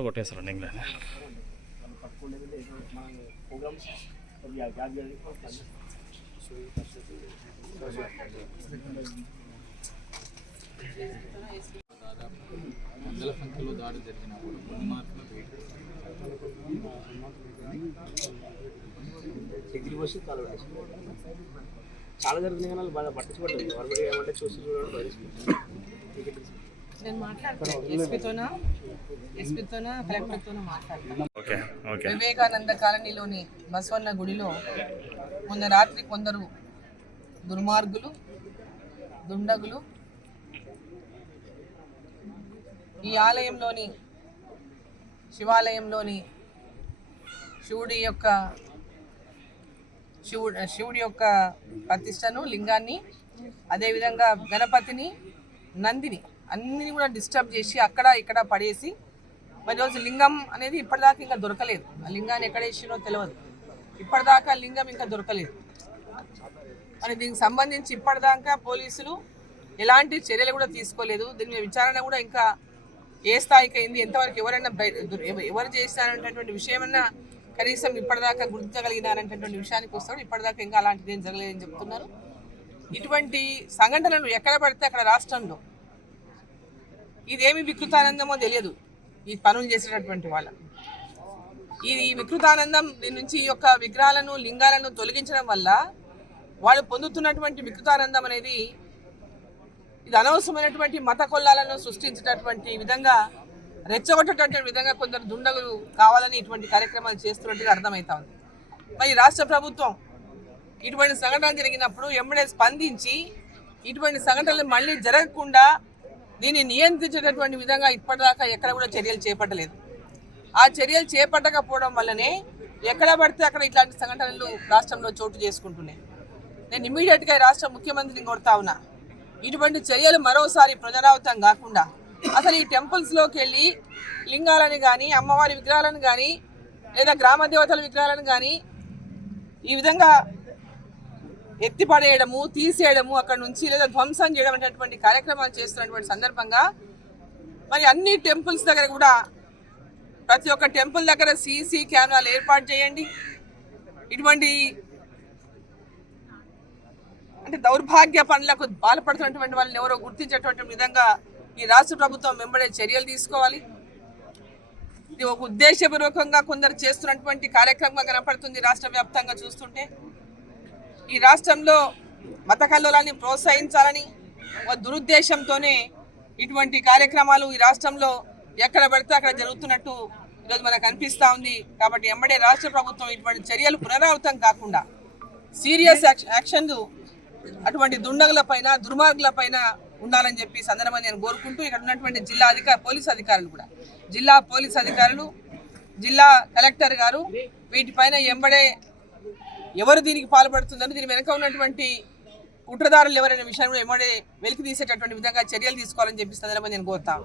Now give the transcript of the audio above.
కూడా కొట్టేస్తారు running line. వందల సంఖ్యలో దాడి జరిగినప్పుడు కొన్ని మాత్రమే చాలా జరుగుతుంది కానీ బాగా పట్టించుకోవట్లేదు. గవర్నమెంట్ ఏమంటే చూసి చూడండి. నేను మాట్లాడతాను ఎస్పీతోనా కలెక్టర్తోనూ మాట్లాడతాను. వివేకానంద కాలనీలోని బసవన్న గుడిలో మొన్న రాత్రి కొందరు దుర్మార్గులు దుండగులు ఈ ఆలయంలోని శివాలయంలోని శివుడి యొక్క ప్రతిష్టను లింగాన్ని అదేవిధంగా గణపతిని నందిని అన్నీ కూడా డిస్టర్బ్ చేసి అక్కడ ఇక్కడ పడేసి మరి రోజు లింగం అనేది ఇప్పటిదాకా ఇంకా దొరకలేదు. ఆ లింగాన్ని ఎక్కడ వేసినో తెలియదు. ఇప్పటిదాకా లింగం ఇంకా దొరకలేదు. మరి దీనికి సంబంధించి ఇప్పటిదాకా పోలీసులు ఎలాంటి చర్యలు కూడా తీసుకోలేదు. దీని మీద విచారణ కూడా ఇంకా ఏ స్థాయికి అయింది, ఎంతవరకు ఎవరు చేస్తారనేటటువంటి విషయమన్నా కనీసం ఇప్పటిదాకా గుర్తించగలిగినారనేటటువంటి విషయానికి వస్తాడు. ఇప్పటిదాకా ఇంకా అలాంటిది ఏం జరగలేదని చెప్తున్నారు. ఇటువంటి సంఘటనలు ఎక్కడ పడితే అక్కడ రాష్ట్రంలో ఇదేమి వికృతానందమో తెలియదు ఈ పనులు చేసేటటువంటి వాళ్ళ. ఈ వికృతానందం దీని నుంచి ఈ యొక్క విగ్రహాలను లింగాలను తొలగించడం వల్ల వాళ్ళు పొందుతున్నటువంటి వికృతానందం అనేది ఇది అనవసరమైనటువంటి మత కొల్లాలను సృష్టించేటటువంటి విధంగా రెచ్చగొట్టేటటువంటి విధంగా కొందరు దుండగులు కావాలని ఇటువంటి కార్యక్రమాలు చేస్తున్నట్టుగా అర్థమవుతా ఉంది. మరి రాష్ట్ర ప్రభుత్వం ఇటువంటి సంఘటన జరిగినప్పుడు ఎమ్మడే స్పందించి ఇటువంటి సంఘటనలు మళ్ళీ జరగకుండా దీన్ని నియంత్రించేటటువంటి విధంగా ఇప్పటిదాకా ఎక్కడ కూడా చర్యలు చేపట్టలేదు. ఆ చర్యలు చేపట్టకపోవడం వల్లనే ఎక్కడ పడితే అక్కడ ఇట్లాంటి సంఘటనలు రాష్ట్రంలో చోటు చేసుకుంటున్నాయి. నేను ఇమీడియట్గా రాష్ట్ర ముఖ్యమంత్రిని కోరుతా ఉన్నా, ఇటువంటి చర్యలు మరోసారి పునరావృతం కాకుండా అసలు ఈ టెంపుల్స్లోకి వెళ్ళి లింగాలను కానీ అమ్మవారి విగ్రహాలను కానీ లేదా గ్రామ దేవతల విగ్రహాలను కానీ ఈ విధంగా ఎత్తిపడేయడము తీసేయడము అక్కడ నుంచి లేదా ధ్వంసం చేయడం అనేటువంటి కార్యక్రమాలు చేస్తున్నటువంటి సందర్భంగా మరి అన్ని టెంపుల్స్ దగ్గర కూడా ప్రతి ఒక్క టెంపుల్ దగ్గర సీసీ కెమెరాలు ఏర్పాటు చేయండి. ఇటువంటి అంటే దౌర్భాగ్య పనులకు పాల్పడుతున్నటువంటి వాళ్ళని ఎవరో గుర్తించేటువంటి విధంగా ఈ రాష్ట్ర ప్రభుత్వం వెంబడే చర్యలు తీసుకోవాలి. ఇది ఒక ఉద్దేశపూర్వకంగా కొందరు చేస్తున్నటువంటి కార్యక్రమంగా కనపడుతుంది. రాష్ట్ర వ్యాప్తంగా చూస్తుంటే ఈ రాష్ట్రంలో మత కల్లోలాన్ని ప్రోత్సహించాలని ఒక దురుద్దేశంతోనే ఇటువంటి కార్యక్రమాలు ఈ రాష్ట్రంలో ఎక్కడ పడితే అక్కడ జరుగుతున్నట్టు ఈరోజు మనకు అనిపిస్తూ ఉంది. కాబట్టి వెంబడే రాష్ట్ర ప్రభుత్వం ఇటువంటి చర్యలు పునరావృతం కాకుండా సీరియస్ యాక్షన్లు అటువంటి దుండగుల పైన దుర్మార్గుల పైన ఉండాలని చెప్పి సందర్భంగా నేను కోరుకుంటూ ఇక్కడ ఉన్నటువంటి పోలీస్ అధికారులు కూడా జిల్లా పోలీస్ అధికారులు జిల్లా కలెక్టర్ గారు వీటిపైన ఎంబడే ఎవరు దీనికి పాల్పడుతుందని దీని వెనక ఉన్నటువంటి కుట్రదారులు ఎవరైన విషయాన్ని ఎంబడే వెలికి తీసేటటువంటి విధంగా చర్యలు తీసుకోవాలని చెప్పి సందర్భంగా నేను కోరుతాను.